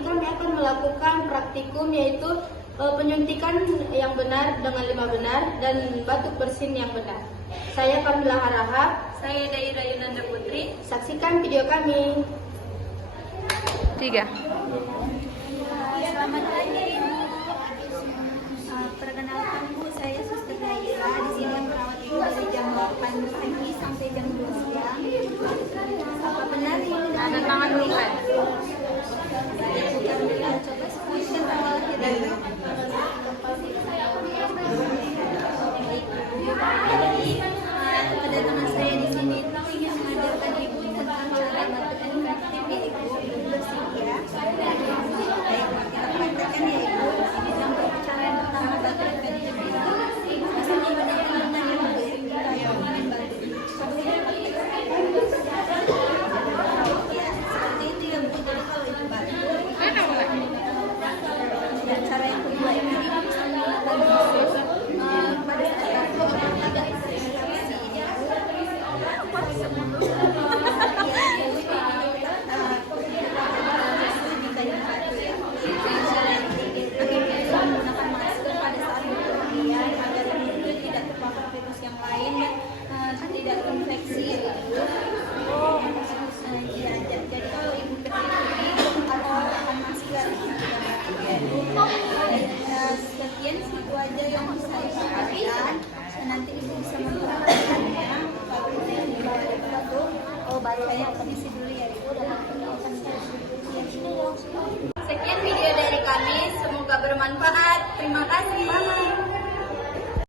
kami akan melakukan praktikum yaitu penyuntikan yang benar dengan limbah benar dan batuk bersin yang benar. Saya Kamila Harahap. Saya Daira Yunanda Putri. Saksikan video kami. 3. Selamat pagi Ibu. Perkenalkan Bu, saya Suster Daira. Di sini merawat Ibu dari jam 8 pagi sampai jam 2 siang. Apa benar Ibu Ada tangan bukan? Coba sebutkan awal lahirnya. Kedatangan saya di sini itu ingin mengajarkan Ibu tentang cara melakukan praktik ya Ibu. Bersih ya. Baik, kita praktekkan ya Ibu. Yang cara yang pertama batukkan Ibu. Bisa digunakan dengan yang bersih dengan batu. Ya, seperti itu ya Bu. Jadi kalau itu batu. Dan cara yang kedua ini bisa menggunakan pada saat tidak yang lain dan tidak infeksi gitu. Jadi kalau Ibu berhenti atau akan masker sekian situ aja yang bisa Ibu lakukan. Nanti Ibu bisa mempraktikkannya. Kalau Ibu batuk, saya permisi dulu ya Ibu. Sekian video dari kami, semoga bermanfaat. Terima kasih.